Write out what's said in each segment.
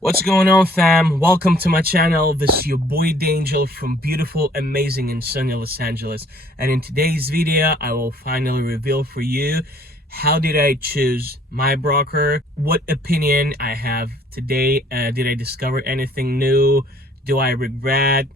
What's going on, fam? Welcome to my channel. This is your boy D'Angel from beautiful, amazing, and sunny Los Angeles. And in today's video, I will finally reveal for you how did I choose my broker, what opinion I have today, did I discover anything new, do I regret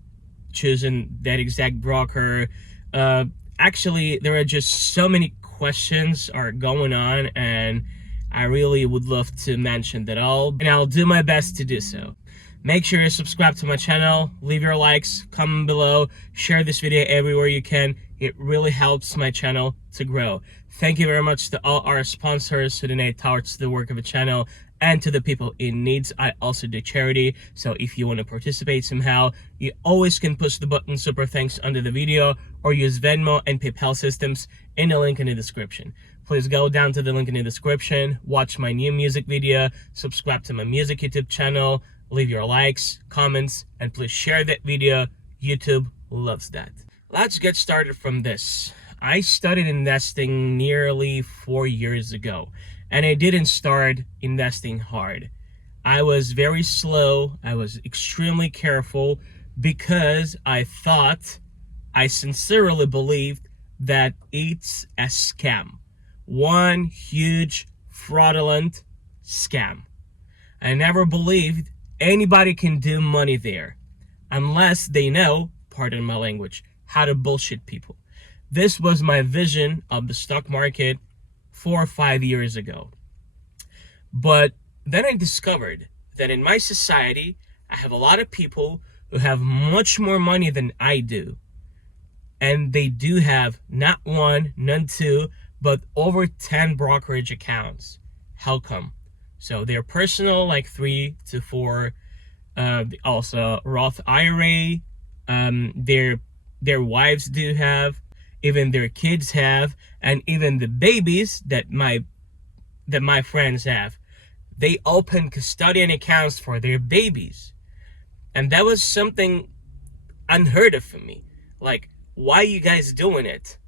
choosing that exact broker. Uh, Actually, there are just so many questions are going on, and I really would love to mention that all, and I'll do my best to do so. Make sure you subscribe to my channel, leave your likes, comment below, share this video everywhere you can. It really helps my channel to grow. Thank you very much to all our sponsors who donate towards the work of the channel and to the people in needs. I also do charity, so if you want to participate somehow, you always can push the button super thanks under the video or use Venmo and PayPal systems in the link in the description. Please go down to the link in the description, watch my new music video, subscribe to my music YouTube channel, leave your likes, comments, and please share that video. YouTube loves that. Let's get started from this. I started investing nearly 4 years ago, and I didn't start investing hard. I was very slow. I was extremely careful because I sincerely believed that it's a scam. One huge fraudulent scam. I never believed anybody can do money there unless they know, pardon my language, how to bullshit people. This was my vision of the stock market 4 or 5 years ago. But then I discovered that in my society, I have a lot of people who have much more money than I do. And they do have not one, not two, but over 10 brokerage accounts. How come? So they're personal, like 3 to 4. Also Roth IRA. Their wives do have, even their kids have, and even the babies that my friends have. They open custodian accounts for their babies, and that was something unheard of for me. Like, why are you guys doing it?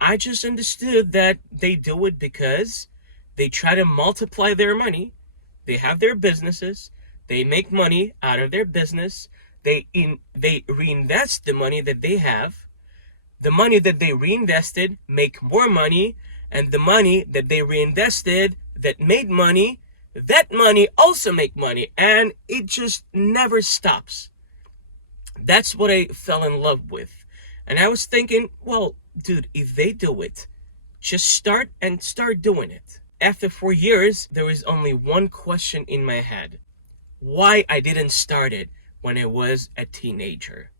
I just understood that they do it because they try to multiply their money. They have their businesses. They make money out of their business. They reinvest the money that they have. The money that they reinvested make more money, and the money that they reinvested that made money, that money also make money, and it just never stops. That's what I fell in love with. And I was thinking, well, dude, if they do it, just start doing it. After 4 years, there was only one question in my head. Why I didn't start it when I was a teenager.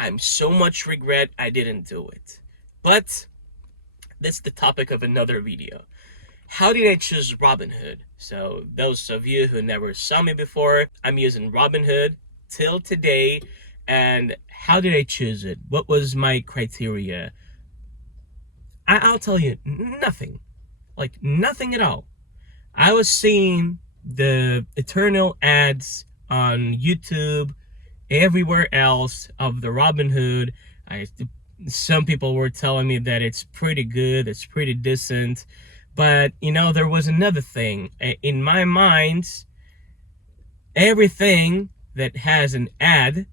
I'm so much regret I didn't do it. But that's the topic of another video. How did I choose Robinhood? So those of you who never saw me before, I'm using Robinhood till today. And how did I choose it? What was my criteria? I'll tell you, nothing. Like, nothing at all. I was seeing the eternal ads on YouTube, everywhere else of the Robinhood. Some people were telling me that it's pretty good, it's pretty decent. But, there was another thing. In my mind, everything that has an ad,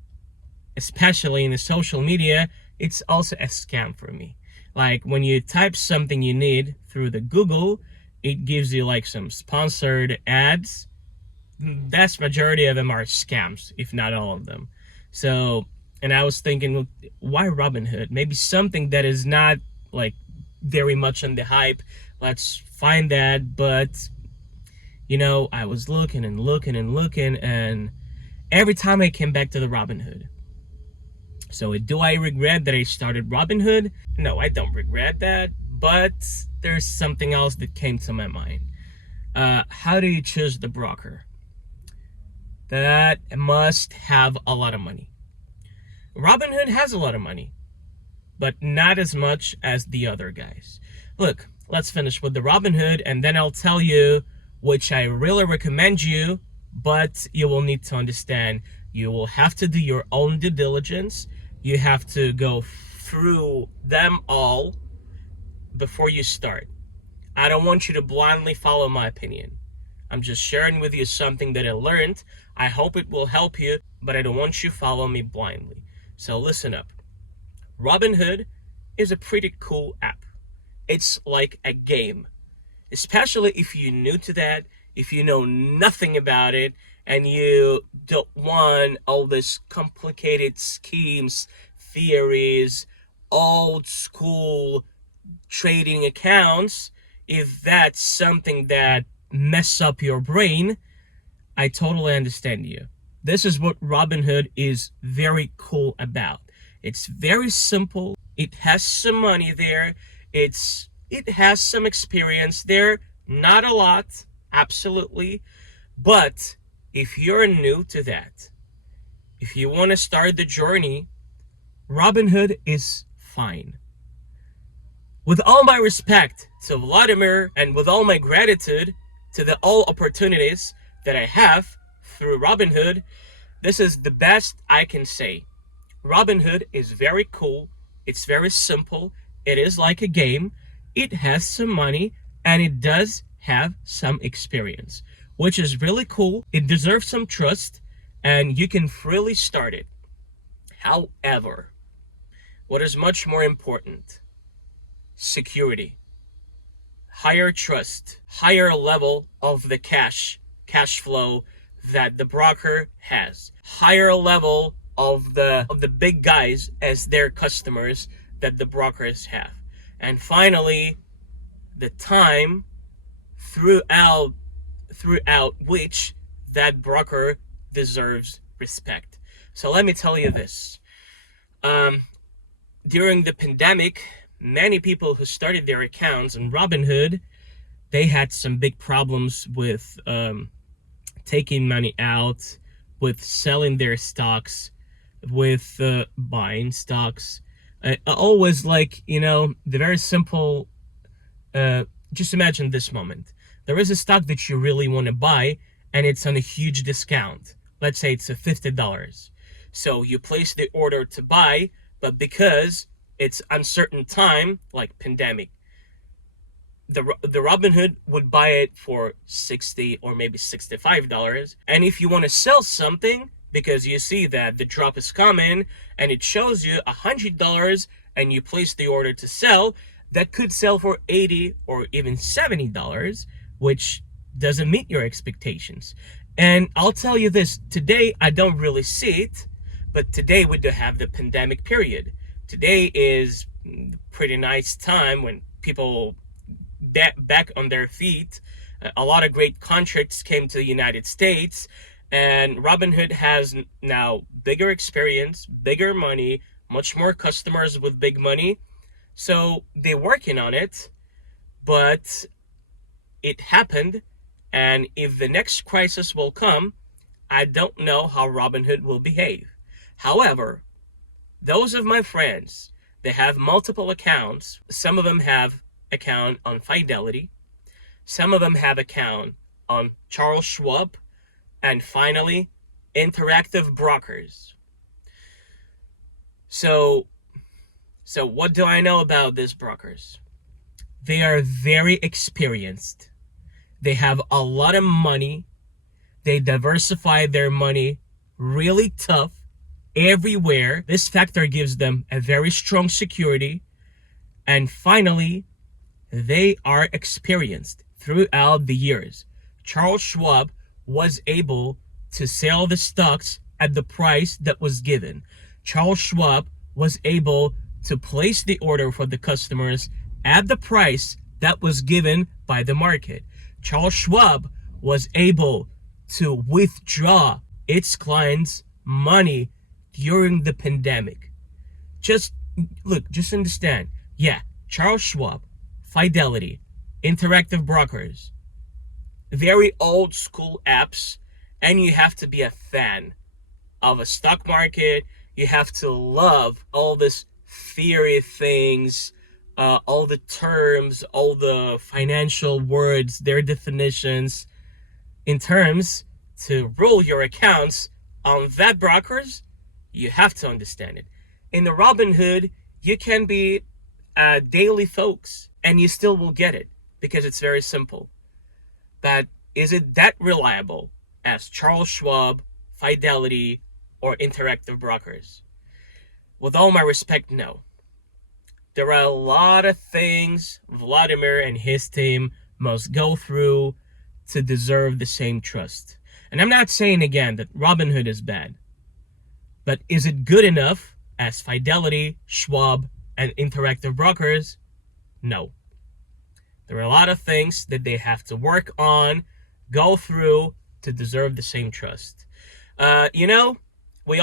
especially in the social media, it's also a scam for me. Like, when you type something you need through the Google, it gives you like some sponsored ads. That's majority of them are scams, if not all of them. So, and I was thinking, well, why Robinhood? Maybe something that is not like very much on the hype. Let's find that. But I was looking and looking and looking, and every time I came back to the Robinhood. So do I regret that I started Robinhood? No, I don't regret that, but there's something else that came to my mind. How do you choose the broker? That must have a lot of money. Robinhood has a lot of money, but not as much as the other guys. Look, let's finish with the Robinhood, and then I'll tell you which I really recommend you, but you will need to understand you will have to do your own due diligence. You have to go through them all before you start. I don't want you to blindly follow my opinion. I'm just sharing with you something that I learned. I hope it will help you, but I don't want you to follow me blindly. So listen up. Robinhood is a pretty cool app. It's like a game, especially if you're new to that, if you know nothing about it, and you don't want all these complicated schemes, theories, old school trading accounts. If that's something that mess up your brain, I totally understand you. This is what Robinhood is very cool about. It's very simple. It has some money there. It has some experience there. Not a lot, absolutely. But if you're new to that, if you want to start the journey, Robinhood is fine. With all my respect to Vladimir and with all my gratitude to the all opportunities that I have through Robinhood, this is the best I can say. Robinhood is very cool. It's very simple. It is like a game. It has some money and it does have some experience, which is really cool. It deserves some trust and you can freely start it. However, what is much more important? Security, higher trust, higher level of the cash flow that the broker has, higher level of the big guys as their customers that the brokers have, and finally the time throughout which that broker deserves respect. So let me tell you this. During the pandemic, many people who started their accounts on Robinhood, they had some big problems with taking money out, with selling their stocks, with buying stocks. Always like, the very simple, just imagine this moment. There is a stock that you really want to buy and it's on a huge discount. Let's say it's $50. So you place the order to buy, but because it's uncertain time, like pandemic, the Robinhood would buy it for $60 or maybe $65. And if you want to sell something because you see that the drop is coming and it shows you $100 and you place the order to sell, that could sell for $80 or even $70, which doesn't meet your expectations. And I'll tell you this, today I don't really see it, but today we do have the pandemic period. Today is pretty nice time when people back on their feet. A lot of great contracts came to the United States, and Robinhood has now bigger experience, bigger money, much more customers with big money. So they're working on it, but it happened. And if the next crisis will come, I don't know how Robinhood will behave. However, those of my friends, they have multiple accounts. Some of them have account on Fidelity. Some of them have account on Charles Schwab. And finally, Interactive Brokers. So what do I know about these brokers? They are very experienced. They have a lot of money. They diversify their money really tough everywhere. This factor gives them a very strong security. And finally, they are experienced throughout the years. Charles Schwab was able to sell the stocks at the price that was given. Charles Schwab was able to place the order for the customers at the price that was given by the market. Charles Schwab was able to withdraw its clients' money during the pandemic. Just understand. Yeah, Charles Schwab, Fidelity, Interactive Brokers, very old school apps, and you have to be a fan of a stock market. You have to love all this theory things, all the terms, all the financial words, their definitions, in terms to rule your accounts on that brokers. You have to understand it. In the Robinhood, you can be daily folks and you still will get it because it's very simple. But is it that reliable as Charles Schwab, Fidelity, or Interactive Brokers? With all my respect, no. There are a lot of things Vladimir and his team must go through to deserve the same trust. And I'm not saying again that Robinhood is bad, but is it good enough as Fidelity, Schwab, and Interactive Brokers? No. There are a lot of things that they have to work on, go through to deserve the same trust. We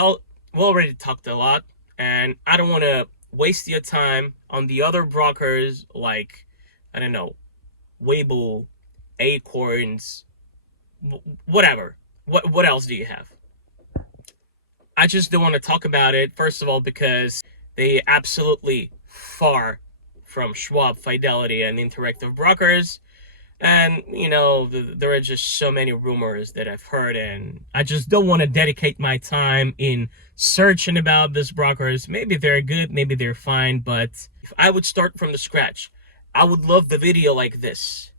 already talked a lot, and I don't want to waste your time on the other brokers like, I don't know, Weibull, Acorns, whatever. What else do you have? I just don't want to talk about it, first of all, because they absolutely far from Schwab, Fidelity, and Interactive Brokers. And, there are just so many rumors that I've heard, and I just don't want to dedicate my time in searching about these brokers. Maybe they're good, maybe they're fine, but if I would start from the scratch, I would love the video like this.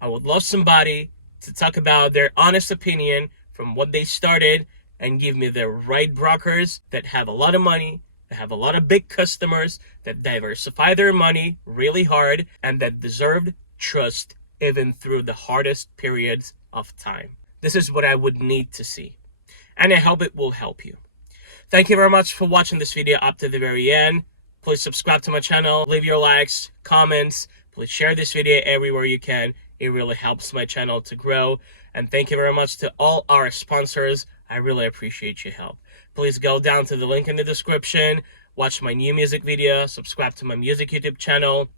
I would love somebody to talk about their honest opinion from what they started and give me the right brokers that have a lot of money, that have a lot of big customers, that diversify their money really hard, and that deserved trust even through the hardest periods of time. This is what I would need to see, and I hope it will help you. Thank you very much for watching this video up to the very end. Please subscribe to my channel, leave your likes, comments, please share this video everywhere you can. It really helps my channel to grow. And thank you very much to all our sponsors. I really appreciate your help. Please go down to the link in the description, watch my new music video, subscribe to my music YouTube channel,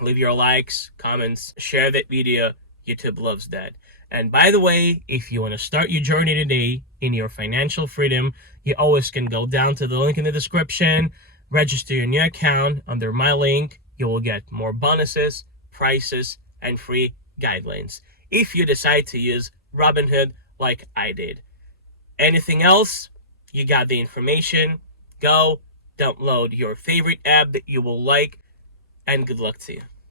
leave your likes, comments, share that video. YouTube loves that. And by the way, if you want to start your journey today in your financial freedom, you always can go down to the link in the description, register your new account under my link. You will get more bonuses, prices, and free guidelines if you decide to use Robinhood like I did. Anything else, you got the information. Go download your favorite app that you will like, and good luck to you.